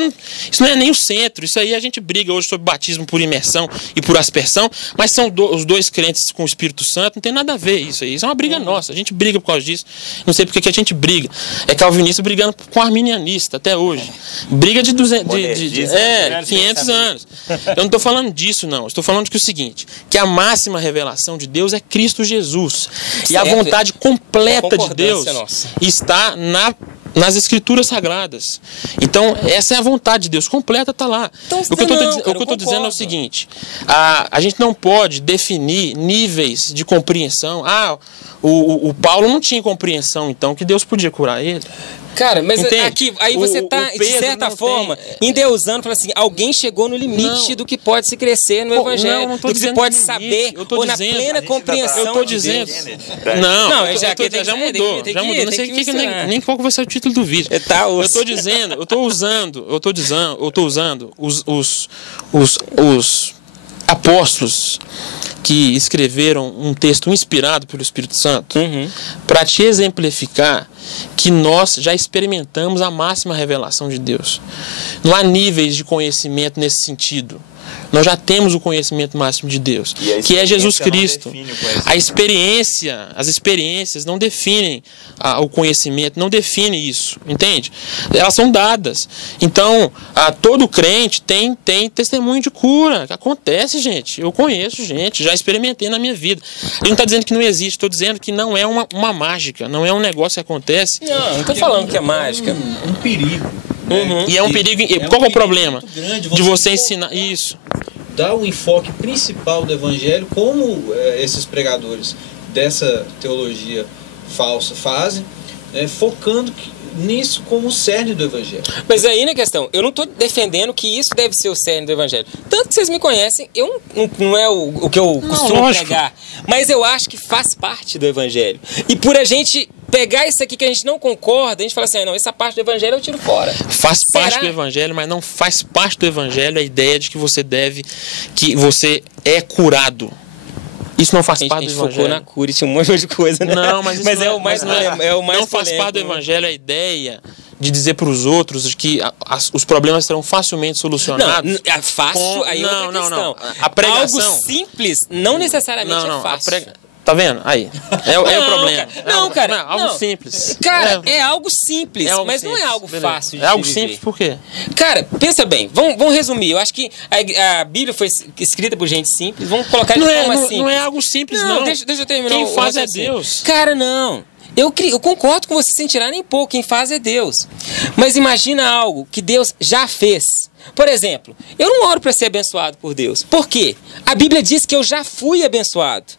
não é nem o centro. Isso aí a gente briga hoje sobre batismo por imersão e por aspersão, mas são os dois crentes com o Espírito Santo, não tem nada a ver isso aí. Isso é uma briga nossa. A gente briga por causa disso. Não sei porque que a gente briga. É calvinista brigando com arminianista até hoje. Briga de 500 anos. Eu não estou falando disso, não. Estou falando que o seguinte, que a máxima revelação de Deus é Cristo Jesus. Certo. E a vontade completa de Deus nossa. está nas escrituras sagradas. Então, essa é a vontade de Deus. Completa está lá. Então, o que eu estou dizendo é o seguinte. A gente não pode definir níveis de compreensão. O Paulo não tinha compreensão, então, que Deus podia curar ele. Cara, mas Entende? aqui, aí você está, de certa forma, endeusando, falando assim, alguém chegou no limite do que pode se crescer no Evangelho, do que se pode saber, ou na plena compreensão. Eu estou dizendo. Já mudou. Não sei nem qual vai ser o título do vídeo. Eu estou dizendo, eu estou usando os apóstolos que escreveram um texto inspirado pelo Espírito Santo para te exemplificar que nós já experimentamos a máxima revelação de Deus. Não há níveis de conhecimento nesse sentido. Nós já temos o conhecimento máximo de Deus, que é Jesus Cristo. As experiências não definem o conhecimento, não definem isso, entende? Elas são dadas. Então, todo crente tem testemunho de cura. Acontece, gente. Eu conheço gente, já experimentei na minha vida. Ele não está dizendo que não existe, estou dizendo que não é uma mágica, não é um negócio que acontece. Não estou falando que é mágica. Um perigo. E é um perigo. Qual é o problema de você ensinar isso? Dar o enfoque principal do evangelho, como esses pregadores dessa teologia falsa fazem, focando nisso como o cerne do evangelho. Mas aí na questão, eu não estou defendendo que isso deve ser o cerne do evangelho. Tanto que vocês me conhecem, não é o que eu costumo pregar, mas eu acho que faz parte do evangelho. E por a gente pegar isso aqui que a gente não concorda, a gente fala assim, não, essa parte do evangelho eu tiro fora. Faz parte do evangelho, mas não faz parte do evangelho a ideia de que você é curado. Isso não faz parte do evangelho. A gente focou na cura e tinha um monte de coisa, né? Não, mas isso é o mais não faz parte do evangelho a ideia de dizer para os outros que os problemas serão facilmente solucionados. Não, é fácil, aí é outra questão. Não. A pregação... Algo simples não necessariamente é fácil. Tá vendo? Aí. É o problema. Cara. Algo simples. Cara, é algo simples, mas não é algo fácil de É algo viver. simples por quê? Cara, pensa bem. Vamos resumir. Eu acho que a Bíblia foi escrita por gente simples. Vamos colocar de forma simples. Não é algo simples, não. Deixa eu terminar. Quem faz é Deus. Cara, não. Eu concordo com você sem tirar nem pouco. Quem faz é Deus. Mas imagina algo que Deus já fez. Por exemplo, eu não oro para ser abençoado por Deus. Por quê? A Bíblia diz que eu já fui abençoado.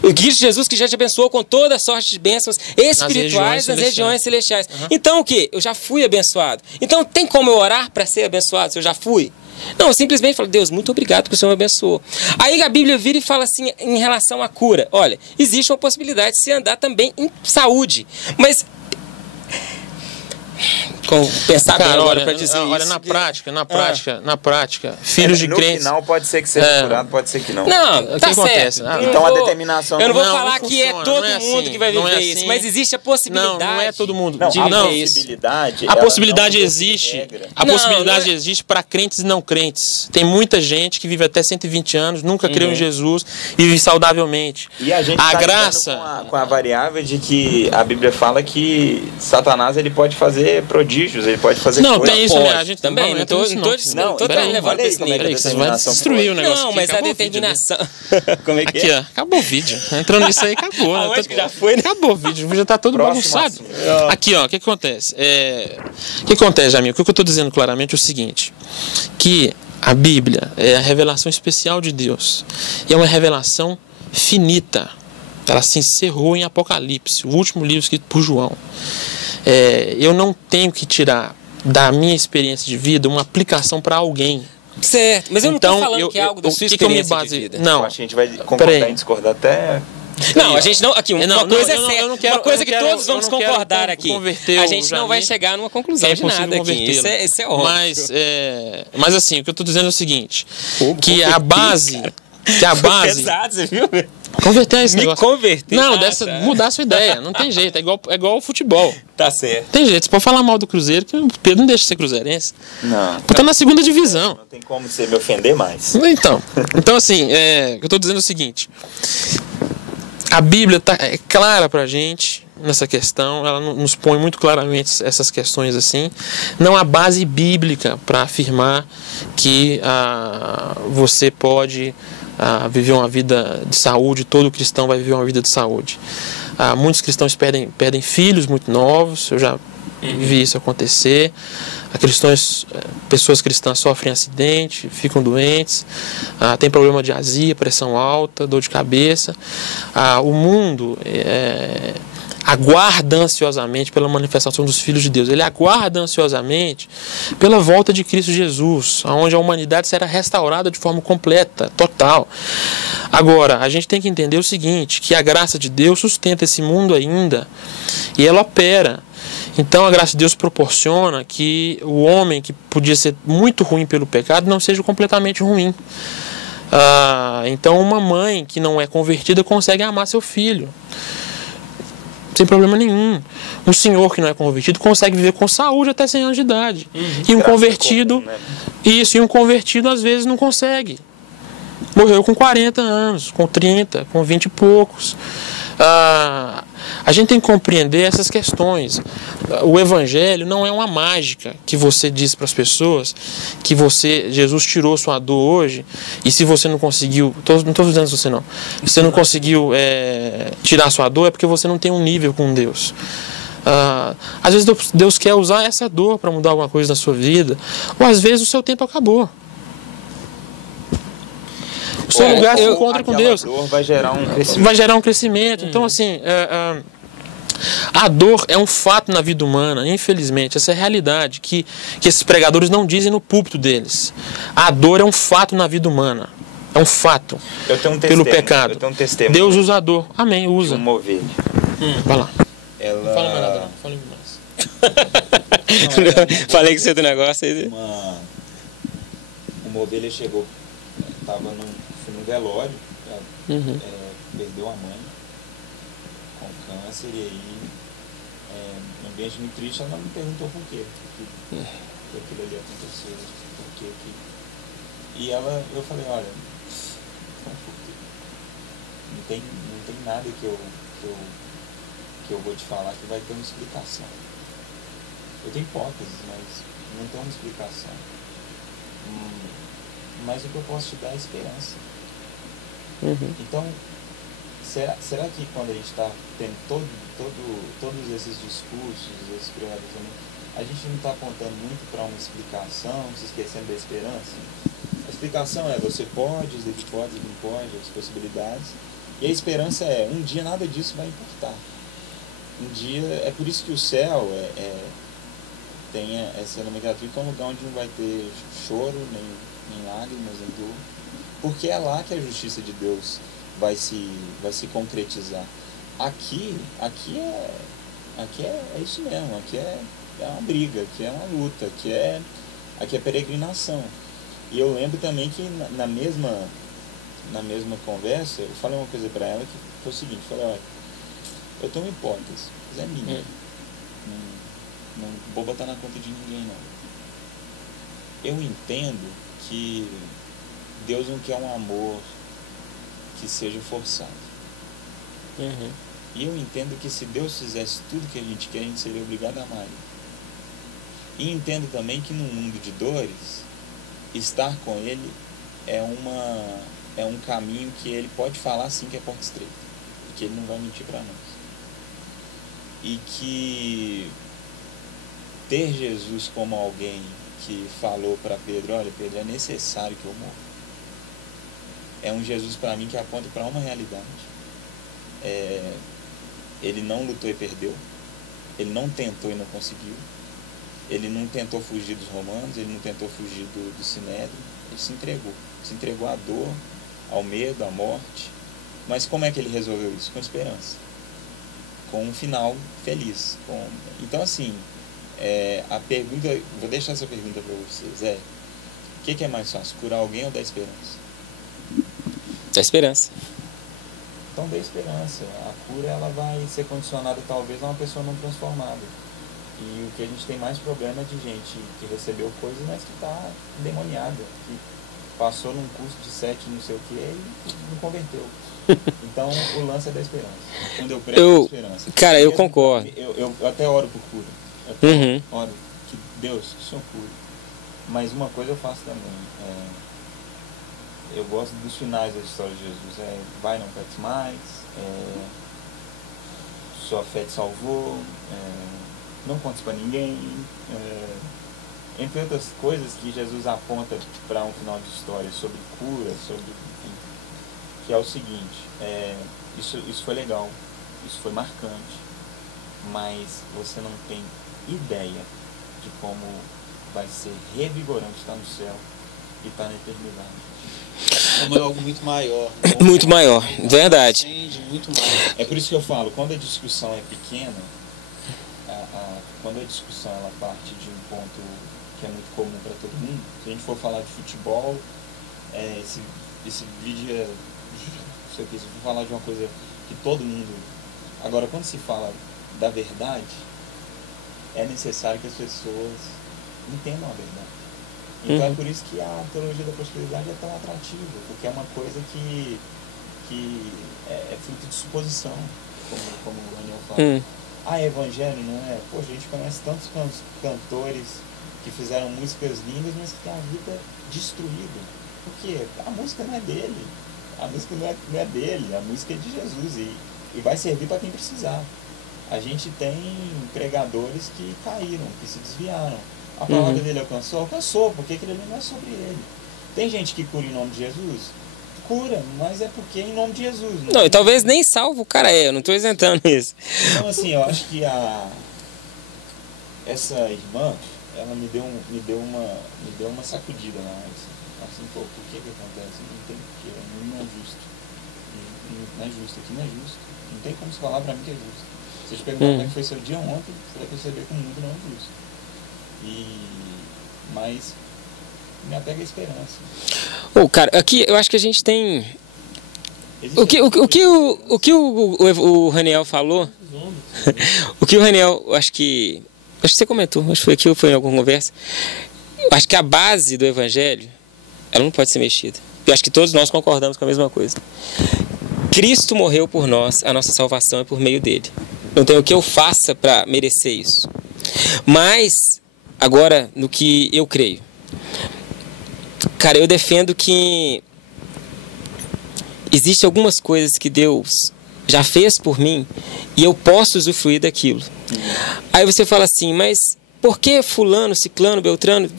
O Cristo Jesus que já te abençoou com toda sorte de bênçãos espirituais nas regiões celestiais. Então o quê? Eu já fui abençoado. Então tem como eu orar para ser abençoado se eu já fui? Não, eu simplesmente falo, Deus, muito obrigado que o Senhor me abençoou. Aí a Bíblia vira e fala assim, em relação à cura. Olha, existe uma possibilidade de se andar também em saúde. Mas... pensar bem agora para dizer olha, isso. Na prática, filhos de crentes... No final pode ser que seja curado, pode ser que não. Não, tá que certo. acontece? Então a determinação... Eu não vou não falar funciona, que é todo mundo que vai viver assim. isso, mas existe a possibilidade. Não é todo mundo. Não, de a viver isso. possibilidade... A possibilidade existe. Regra. A possibilidade existe para crentes e não crentes. Tem muita gente que vive até 120 anos, nunca creu em Jesus e vive saudavelmente. E a gente tá com a variável de que a Bíblia fala que Satanás ele pode fazer prodígios, ele pode fazer não, coisa. tem isso, né? A gente também, não tô levando pra esse nível. Você vai destruir o negócio. Não, mas a determinação... Como é que aqui, ó, acabou o vídeo. Entrando nisso aí, acabou. Aonde que já foi, né? Acabou o vídeo já tá todo bagunçado. Aqui, ó, o que acontece? O que acontece, Jamil? O que eu tô dizendo claramente é o seguinte, que a Bíblia é a revelação especial de Deus. E é uma revelação finita. Ela se encerrou em Apocalipse, o último livro escrito por João. Eu não tenho que tirar da minha experiência de vida uma aplicação para alguém. Certo, mas eu não estou falando que é algo da sua experiência de vida. Não, acho que a gente vai concordar e discordar até... Não, a gente não... Aqui, uma coisa é certa, uma coisa que todos vamos concordar aqui. A gente não vai chegar numa conclusão de nada aqui. Isso é óbvio. Mas assim, o que eu estou dizendo é o seguinte, que a base... Que a base... Pesado, você viu? Converter esse Me negócio. converter? Não, Tá. mudar a sua ideia. Não tem jeito. É igual o futebol. Tá certo. Tem jeito. Você pode falar mal do Cruzeiro, que o Pedro não deixa de ser cruzeirense. Não. Tá na segunda divisão. Não tem como você me ofender mais. Então assim, eu tô dizendo o seguinte. A Bíblia é clara pra gente nessa questão, ela nos põe muito claramente essas questões assim. Não há base bíblica para afirmar que você pode viver uma vida de saúde, todo cristão vai viver uma vida de saúde. Muitos cristãos perdem filhos muito novos, eu já vi isso acontecer. Pessoas cristãs sofrem acidente, ficam doentes, tem problema de azia, pressão alta, dor de cabeça. O mundo aguarda ansiosamente pela manifestação dos filhos de Deus. Ele aguarda ansiosamente pela volta de Cristo Jesus, onde a humanidade será restaurada de forma completa, total. Agora, a gente tem que entender o seguinte, que a graça de Deus sustenta esse mundo ainda e ela opera. Então a graça de Deus proporciona que o homem que podia ser muito ruim pelo pecado não seja completamente ruim. Então uma mãe que não é convertida consegue amar seu filho sem problema nenhum. Um senhor que não é convertido consegue viver com saúde até 100 anos de idade. E um convertido, e um convertido às vezes não consegue. Morreu com 40 anos, com 30, com 20 e poucos. A gente tem que compreender essas questões. O Evangelho não é uma mágica que você diz para as pessoas que Jesus tirou sua dor hoje e se você não conseguiu, não estou dizendo você não, se você não conseguiu tirar sua dor é porque você não tem um nível com Deus. Às vezes Deus quer usar essa dor para mudar alguma coisa na sua vida, ou às vezes o seu tempo acabou. O seu lugar se encontra com Deus. Vai gerar um crescimento. Vai gerar um crescimento. Então, assim, a dor é um fato na vida humana, infelizmente. Essa é a realidade que esses pregadores não dizem no púlpito deles. A dor é um fato na vida humana. É um fato. Eu tenho um pelo pecado. Eu tenho um testemunho. Deus usa a dor. Amém, usa. Uma ovelha. Vai lá. Ela... Não fala mais nada, não. Fala mais. Falei que você tem negócio aí. Uma ovelha chegou. Foi num velório. Ela perdeu a mãe com câncer e aí no ambiente muito triste ela me perguntou por quê que aquilo ali aconteceu, por quê e eu falei, olha, não tem nada que eu vou te falar que vai ter uma explicação. Eu tenho hipóteses, mas não tem uma explicação. Mas o que eu posso te dar é esperança. Então, será que quando a gente está tendo todos esses discursos, esses pregadores, a gente não está apontando muito para uma explicação, se esquecendo da esperança? A explicação é você pode, as hipóteses, não pode, as possibilidades. E a esperança é, um dia nada disso vai importar. Um dia, é por isso que o céu tem essa nomenclatura, que é um lugar onde não vai ter choro, nem lágrimas, nem dor. Porque é lá que a justiça de Deus vai se concretizar. Aqui é isso mesmo, aqui é uma briga, aqui é uma luta, aqui é peregrinação. E eu lembro também que na mesma conversa, eu falei uma coisa para ela que foi o seguinte, eu falei, olha, eu tenho uma hipótese, mas é minha. Não vou botar na conta de ninguém, não. Eu entendo que Deus não quer um amor que seja forçado. E eu entendo que se Deus fizesse tudo que a gente quer, a gente seria obrigado a amar Ele. E entendo também que num mundo de dores, estar com Ele é um caminho que Ele pode falar sim que é porta estreita. E que Ele não vai mentir para nós. E que ter Jesus como alguém que falou para Pedro, olha Pedro, é necessário que eu morra. É um Jesus para mim que aponta para uma realidade. Ele não lutou e perdeu. Ele não tentou e não conseguiu. Ele não tentou fugir dos romanos, ele não tentou fugir do sinédrio. Ele se entregou. Se entregou à dor, ao medo, à morte. Mas como é que ele resolveu isso? Com esperança. Com um final feliz. Então assim, a pergunta, vou deixar essa pergunta para vocês, o que é mais fácil, curar alguém ou dar esperança? Da esperança. Então dê esperança. A cura ela vai ser condicionada talvez a uma pessoa não transformada. E o que a gente tem mais problema é de gente que recebeu coisas, mas que está endemoniada, que passou num curso de 7 não sei o que e não converteu. Então o lance é da esperança. Quando eu prego a esperança. Cara, eu concordo. Eu até oro por cura. Eu até oro que Deus, que o Senhor cure. Mas uma coisa eu faço também. Eu gosto dos finais da história de Jesus. Vai, não peques mais. Sua fé te salvou. Não contes para ninguém. Entre outras coisas que Jesus aponta para um final de história sobre cura, sobre, enfim, que é o seguinte, isso foi legal, isso foi marcante, mas você não tem ideia de como vai ser revigorante estar no céu e estar na eternidade. Como é algo muito maior. Muito maior, verdade. Muito maior. É por isso que eu falo, quando a discussão é pequena, quando a discussão ela parte de um ponto que é muito comum para todo mundo, se a gente for falar de futebol, esse vídeo é... Se eu for falar de uma coisa que todo mundo... Agora, quando se fala da verdade, é necessário que as pessoas entendam a verdade. Então é por isso que a teologia da prosperidade é tão atrativa, porque é uma coisa que é fruto de suposição, como o Daniel fala. É evangelho, não é? Poxa, a gente conhece tantos cantores que fizeram músicas lindas, mas que têm a vida destruída. Por quê? A música não é dele. A música não é dele, a música é de Jesus e vai servir para quem precisar. A gente tem pregadores que caíram, que se desviaram. A palavra dele alcançou, porque aquilo ali não é sobre ele. Tem gente que cura em nome de Jesus? Cura, mas é porque é em nome de Jesus. Não, e talvez nem salvo o cara eu não estou isentando isso. Então assim, eu acho que essa irmã, ela me deu uma sacudida lá. Assim, pô, por que acontece? Não tem porquê, não é justo. Não é justo, aqui não é justo. Não tem como se falar pra mim que é justo. Se eu te perguntar como é que foi seu dia ontem, você vai perceber como muito não é justo. Mas me apega a esperança. Cara, aqui eu acho que a gente tem... O que o Raniel falou, o que o Raniel, acho que você comentou, acho que foi aqui ou foi em alguma conversa, eu acho que a base do evangelho, ela não pode ser mexida. Eu acho que todos nós concordamos com a mesma coisa. Cristo morreu por nós, a nossa salvação é por meio dele. Não tem o que eu faça para merecer isso. Mas, agora, no que eu creio. Cara, eu defendo que existem algumas coisas que Deus já fez por mim e eu posso usufruir daquilo. Aí você fala assim, mas por que fulano, ciclano, beltrano,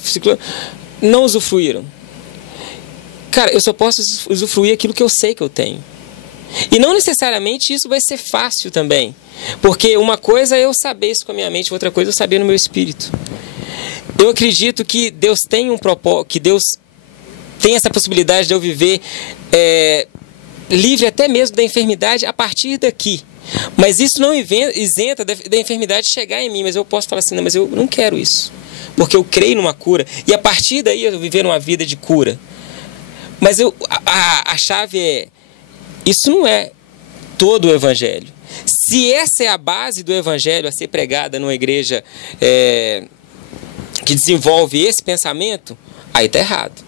não usufruíram? Cara, eu só posso usufruir aquilo que eu sei que eu tenho. E não necessariamente isso vai ser fácil também. Porque uma coisa é eu saber isso com a minha mente, outra coisa é eu saber no meu espírito. Eu acredito que Deus tem um propósito, que Deus tem essa possibilidade de eu viver livre até mesmo da enfermidade a partir daqui. Mas isso não isenta da enfermidade chegar em mim. Mas eu posso falar assim, não, mas eu não quero isso. Porque eu creio numa cura. E a partir daí eu viver uma vida de cura. Mas a chave é, isso não é todo o evangelho. Se essa é a base do evangelho a ser pregada numa igreja que desenvolve esse pensamento, aí está errado.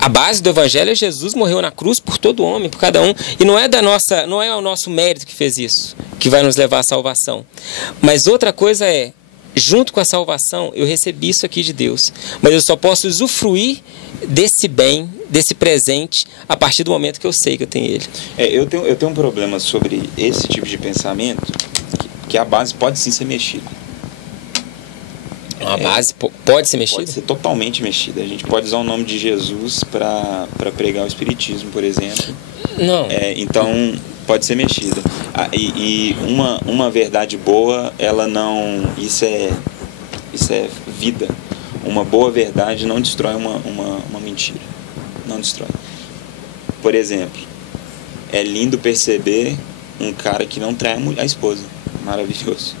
A base do evangelho é Jesus morreu na cruz por todo homem, por cada um. E não é o nosso mérito que fez isso, que vai nos levar à salvação. Mas outra coisa é, junto com a salvação, eu recebi isso aqui de Deus. Mas eu só posso usufruir desse bem, desse presente, a partir do momento que eu sei que eu tenho ele. Eu tenho um problema sobre esse tipo de pensamento, que a base pode sim ser mexida. A base pode ser mexida? Pode ser totalmente mexida. A gente pode usar o nome de Jesus para pregar o Espiritismo, por exemplo. Não. Então, pode ser mexida. E uma verdade boa, ela não... Isso é vida. Uma boa verdade não destrói uma mentira. Não destrói. Por exemplo, é lindo perceber um cara que não trai a esposa. Maravilhoso.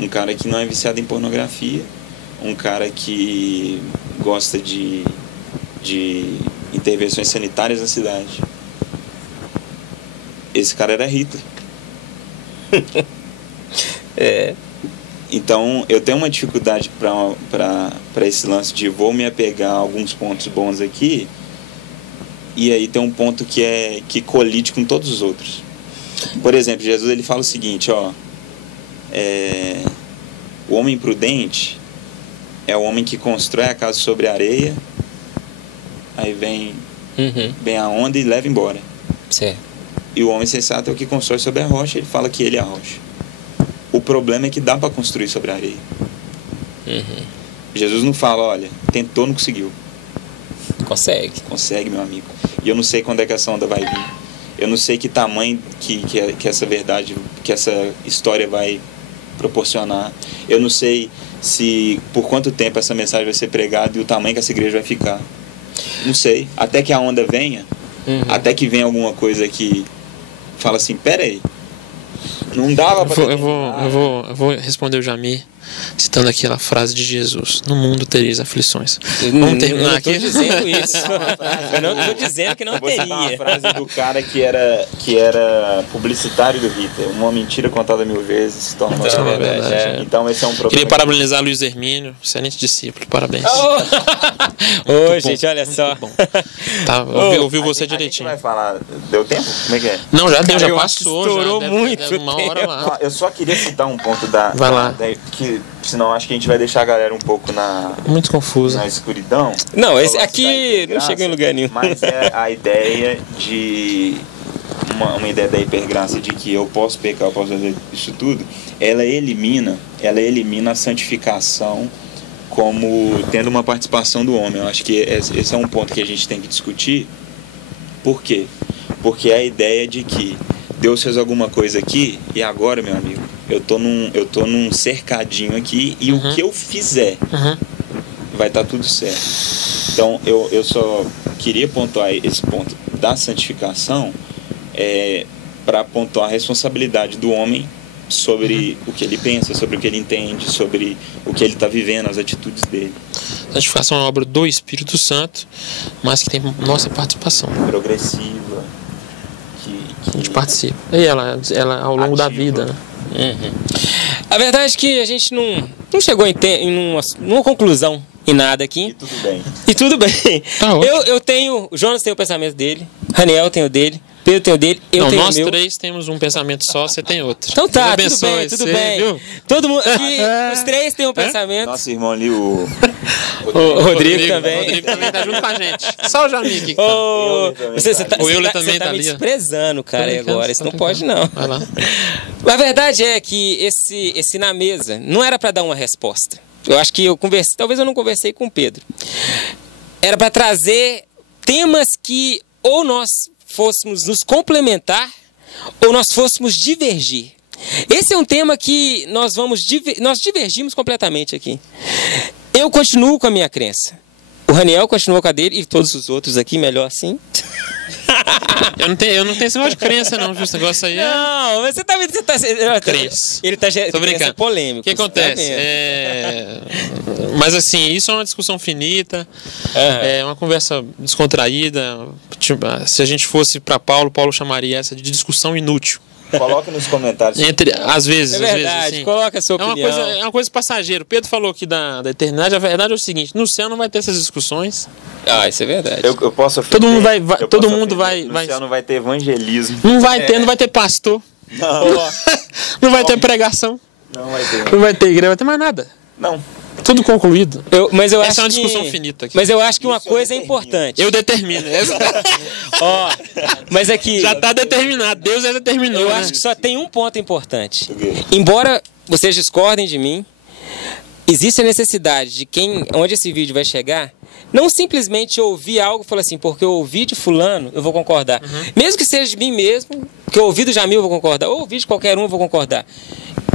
Um cara que não é viciado em pornografia. Um cara que gosta de intervenções sanitárias na cidade. esse cara era Hitler. Então, eu tenho uma dificuldade para esse lance de vou me apegar a alguns pontos bons aqui, e aí tem um ponto que colide com todos os outros. Por exemplo, Jesus ele fala o seguinte, ó, o homem prudente é o homem que constrói a casa sobre a areia, aí vem a onda e leva embora. Certo. E o homem sensato é o que constrói sobre a rocha, ele fala que ele é a rocha. O problema é que dá para construir sobre a areia. Jesus não fala, olha, tentou, não conseguiu. Consegue. Consegue, meu amigo. E eu não sei quando é que essa onda vai vir. Eu não sei que tamanho que essa verdade, que essa história vai proporcionar. Eu não sei por quanto tempo essa mensagem vai ser pregada e o tamanho que essa igreja vai ficar. Não sei. Até que a onda venha, até que venha alguma coisa que fala assim, pera aí, não dava para... Eu vou responder o Jamir citando aquela frase de Jesus: no mundo tereis aflições. Vamos terminar aqui? Eu não estou dizendo isso. Eu não estou dizendo que não teria. Uma frase do cara que era publicitário do Hitler: uma mentira contada 1000 vezes se torna uma verdade. Então esse é um problema. Queria parabenizar Luiz Hermínio, excelente discípulo, parabéns. Ô, gente, olha só. Tá, ouviu você direitinho. A gente vai falar, deu tempo? Como é que é? Não, já deu, Cara, já passou. Estourou já muito uma hora lá. Eu só queria citar um ponto Vai lá. que senão acho que a gente vai deixar a galera um pouco muito confusa. na escuridão. Não, esse aqui não chegou em lugar nenhum. Mas é a ideia de uma ideia da hipergraça de que eu posso pecar, eu posso fazer isso tudo. Ela elimina a santificação como tendo uma participação do homem. Eu acho que esse é um ponto que a gente tem que discutir. Por quê? Porque é a ideia de que Deus fez alguma coisa aqui e agora, meu amigo, eu tô num cercadinho aqui e o que eu fizer vai estar tudo certo. Então eu só queria pontuar esse ponto da santificação para pontuar a responsabilidade do homem sobre o que ele pensa, sobre o que ele entende, sobre o que ele está vivendo, as atitudes dele. A santificação é uma obra do Espírito Santo, mas que tem nossa participação. Progressiva. A gente participa. E ela ao longo da vida, né? A verdade é que a gente não chegou em numa conclusão em nada aqui. E tudo bem. E tudo bem. Tá ótimo. O Jonas tem o pensamento dele, Raniel tem o dele, Pedro tem o dele, eu tenho o meu. Nós três temos um pensamento só, você tem outro. Então tá, Deus tudo bem, abençoe tudo você, bem. viu? Todo mundo aqui, os três têm um pensamento. Nosso irmão ali, o Rodrigo também. O Rodrigo também tá junto com a gente. Só o Jamir aqui. O Euler também tá tá me ali, ó. desprezando, cara, agora. Isso não pode, não. Vai lá. A verdade é que esse na mesa não era para dar uma resposta. Eu acho que talvez eu não conversei com o Pedro. Era para trazer temas que ou nós fôssemos nos complementar ou nós fôssemos divergir. Esse é um tema que nós divergimos completamente aqui. Eu continuo com a minha crença. O Raniel continuou com a dele e todos os outros aqui, melhor assim. Eu não tenho esse negócio de crença, não. Esse negócio aí Não, mas você tá crença. Ele tá Tô brincando. polêmico. O que acontece? Mas assim, isso é uma discussão finita, é uma conversa descontraída. Tipo, se a gente fosse para Paulo chamaria essa de discussão inútil. Coloca nos comentários. Às vezes, assim. Coloca a sua opinião. É uma coisa passageira. O Pedro falou aqui da eternidade. A verdade é o seguinte: no céu não vai ter essas discussões. Isso é verdade. Eu posso ofender. Todo mundo vai. No céu não vai ter evangelismo. Não vai ter pastor. Não vai ter pregação. Não vai ter. Não vai ter igreja, não vai ter mais nada. Não. Tudo concluído. Essa é uma discussão finita aqui. Mas eu acho que uma coisa é importante. Eu determino. Mas aqui... Já está determinado. Deus já determinou. Eu acho que só tem um ponto importante. Embora vocês discordem de mim, existe a necessidade de onde esse vídeo vai chegar, não simplesmente ouvir algo e falar assim, porque eu ouvi de fulano, eu vou concordar. Mesmo que seja de mim mesmo, que eu ouvi do Jamil, eu vou concordar. Ou ouvi de qualquer um, eu vou concordar.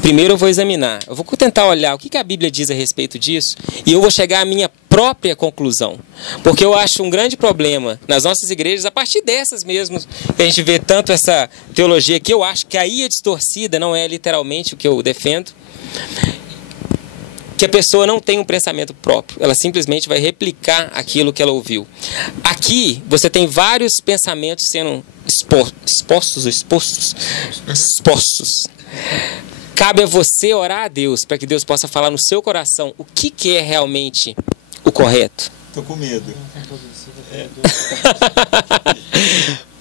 Primeiro eu vou examinar, eu vou tentar olhar o que a Bíblia diz a respeito disso e eu vou chegar à minha própria conclusão. Porque eu acho um grande problema nas nossas igrejas, a partir dessas mesmo, que a gente vê tanto essa teologia que eu acho que aí é distorcida, não é literalmente o que eu defendo. que a pessoa não tem um pensamento próprio, ela simplesmente vai replicar aquilo que ela ouviu. Aqui você tem vários pensamentos sendo expostos. Cabe a você orar a Deus para que Deus possa falar no seu coração o que é realmente o correto. Tô com medo.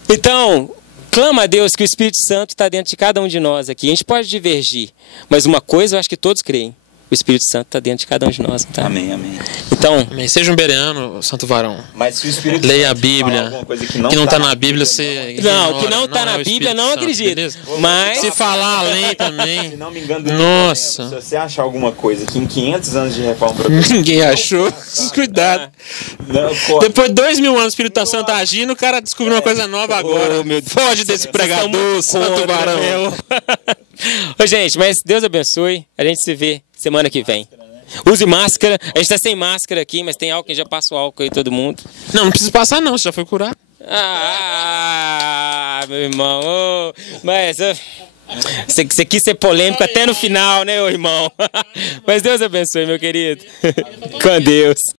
Então, clama a Deus que o Espírito Santo está dentro de cada um de nós aqui. A gente pode divergir, mas uma coisa eu acho que todos creem. O Espírito Santo está dentro de cada um de nós. Tá? Amém, amém. Então, Amém. Seja um bereano, santo varão. Mas se o Espírito Leia a Santo falar Bíblia. alguma coisa Que não está na Bíblia, você não, que ignora. não está na é o Bíblia, Espírito não Santo, acredito. beleza? Mas Se falar além também. Se não me engano, Nossa. se você achar alguma coisa que em 500 anos de reforma protestante... Ninguém achou. Cuidado. Depois de 2000 anos o Espírito Santo agindo, o cara descobriu uma coisa nova agora. Foge desse pregador, santo varão. Ô, gente, mas Deus abençoe. A gente se vê semana que vem. Use máscara. A gente tá sem máscara aqui, mas tem álcool, já passa o álcool aí todo mundo. Não precisa passar não, você já foi curar. Meu irmão. Oh, mas você quis ser polêmico até no final, né, ô irmão? Mas Deus abençoe, meu querido. Com Deus.